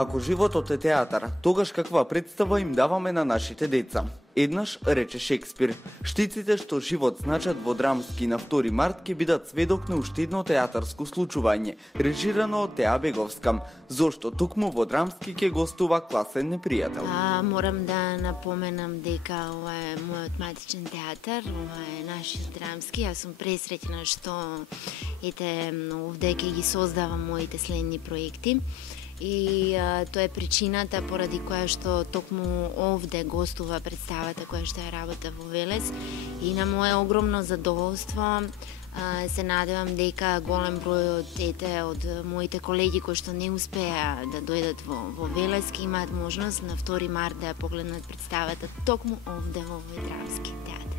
Ако животот е театар, тогаш каква представа им даваме на нашите деца? Еднаш рече Шекспир: штиците што живот значат во Драмски на 2 март ќе бидат сведок на уште едно театарско случување, режирано од Теа Беговска, зошто токму во Драмски ќе гостува класен непријател. Морам да напоменам дека ова е мојот матичен театар, ова е нашиот Драмски. Јас сум пресреќна што овде ќе ги создавам моите следни проекти. И тоа е причината поради која што токму овде гостува представата која што ја работа во Велес, и на мое огромно задоволство се надевам дека голем број од моите колеги кои што не успеа да дојдат во Велес ќе имаат можност на 2 март да ја погледнат представата токму овде во овој Драмски театар.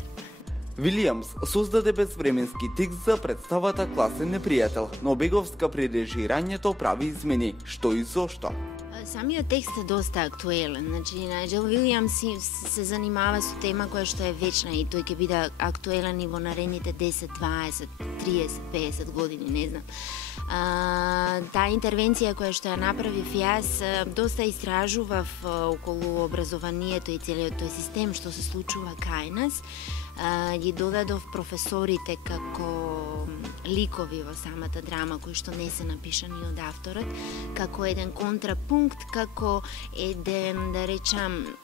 Вилијамс создаде безвременски текст за представата Класен непријател, но Беговска при режирањето прави измени. Што и зошто? Самиот текст е доста актуелен. Значи, Најджел Вилијамс се занимава со тема која што е вечна и тој ќе биде актуелен и во наредните 10, 20, 30, 50 години, не знам. Таа интервенција која што ја направив јас, доста истражував околу образованието и целиот тој систем што се случува кај нас. Ги додадов професорите како ликови во самата драма, кои што не се напишани од авторот, како еден контрапункт, како еден, да речам,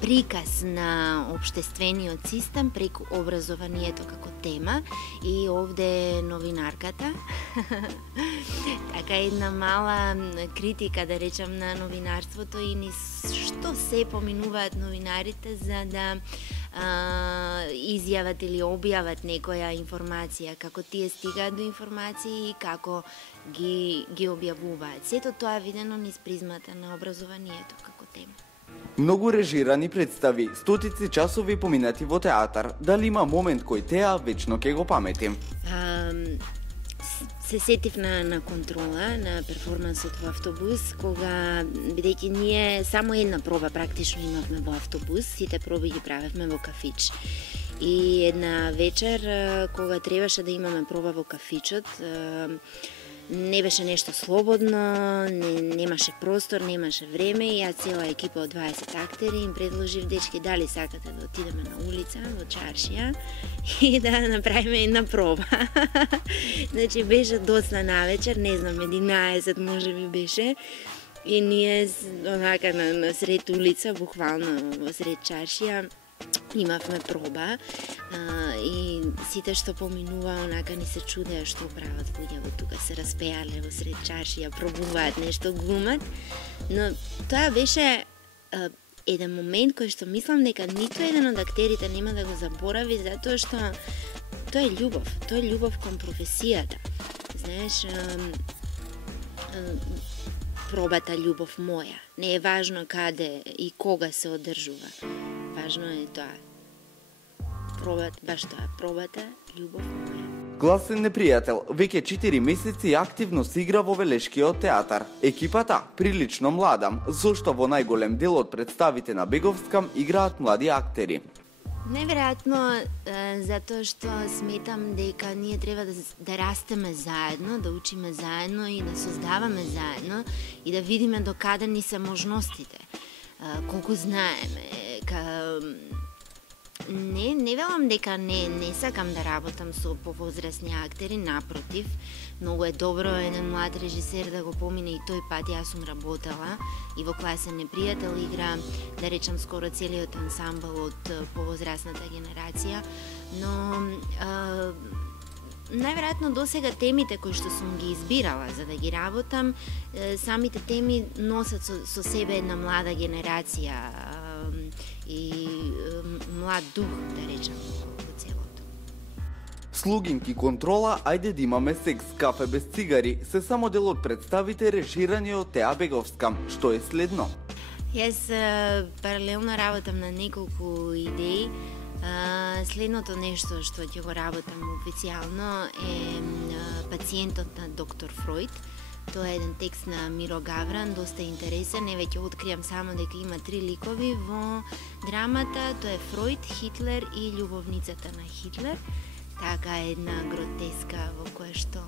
приказ на општествениот систем преку образованието како тема, и овде е новинарката. Така една мала критика, да речам, на новинарството и низ што се поминуваат новинарите за да изјават или објават некоја информација, како тие стигаат до информации и како ги објавуваат. Сето тоа видено низ призмата на образованието како тема. Многу режирани представи, стотици часови поминати во театар. Дали има момент кој Теа вечно ќе го паметим? Се сетив на контрола, на перформансот во автобус, кога, бидејќи ние само една проба практично имавме во автобус, сите проби ги правевме во кафич. И една вечер, кога требаше да имаме проба во кафичот, не беше нешто слободно, немаше простор, немаше време, и ја цела екипа од 20 актери им предложив: дечки, дали сакате да отидеме на улица, во чаршија, и да направиме една проба. Значи беше доцна навечер, не знам, 11 може би беше, и ние онака на сред улица, буквално во сред чаршија, имавме проба, и сите што поминува онака ни се чудеа што прават луѓето тука, се распеале во сред чаршија, пробуваат нешто, глумат, но тоа беше еден момент кој што мислам дека ниту еден од актерите нема да го заборави, затоа што тоа е љубов кон професијата. Знаеш, пробата љубов моја. Не е важно каде и кога се одржува. Важно е тоа. Пробата, љубов моја. Класен непријател веќе 4 месеци активно се игра во Велешкиот театар. Екипата прилично млада, зошто во најголем дел од представите на Беговска играат млади актери. Неверојатно, затоа што сметам дека ние треба да растеме заедно, да учиме заедно и да создаваме заедно и да видиме до каде ни се можностите. Колку знаеме, Не велам дека не сакам да работам со повозрасни актери, напротив, многу е добро еден млад режисер да го помине и тој пат. Јас сум работела и во Класен непријател игра, да речам, скоро целиот ансамбл од повозрасната генерација, но најверојатно досега темите кои што сум ги избирала за да ги работам, самите теми носат со себе една млада генерација и млад дух, да речам, во целото. Слугинки контрола, ајде да имаме секс, кафе без цигари, се само дел од представите режирани од Теа Беговска. Што е следно? Јас паралелно работам на неколку идеи. Следното нешто што ќе го работам официјално е Пациентот на доктор Фројд. Тоа е еден текст на Миро Гавран, доста интересен. Веќе откријам само дека има 3 ликови во драмата. Тоа е Фројд, Хитлер и љубовницата на Хитлер. Така една гротеска во која што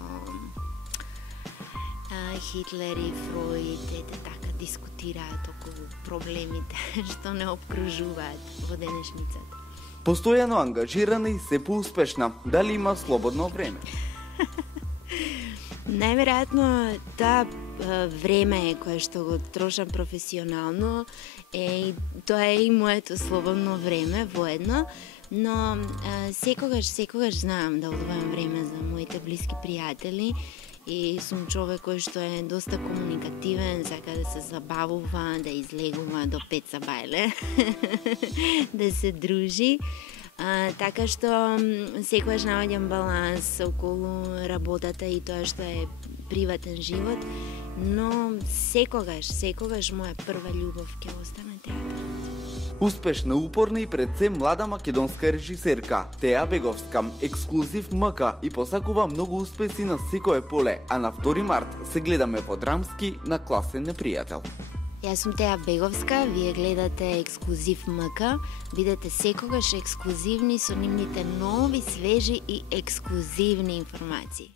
Хитлер и Фройд, така дискутираат околу проблемите што не обкружуваат во денешницата. Постојано ангажирана и се поуспешна. Дали има слободно време? Најверојатно таа време кое што го трошам професионално и тоа е и моето слободно време воедно, но секогаш знаам да одвојам време за моите блиски пријатели и сум човек кој што е доста комуникативен, сака да се забавува, да излегува до 5 сабајле, да се дружи. Така што секогаш наоѓам баланс околу работата и тоа што е приватен живот, но секогаш моја прва љубов ќе остане театарот. Успешна, упорна и пред се млада македонска режисерка, Теја Беговска, ексклузив МК и посакува многу успеси на секое поле, а на 2 март се гледаме во Драмски на Класен непријател. Јас сум Теја Беговска, вие гледате ексклузив МК, бидете секогаш ексклузивни со нивните нови, свежи и ексклузивни информации.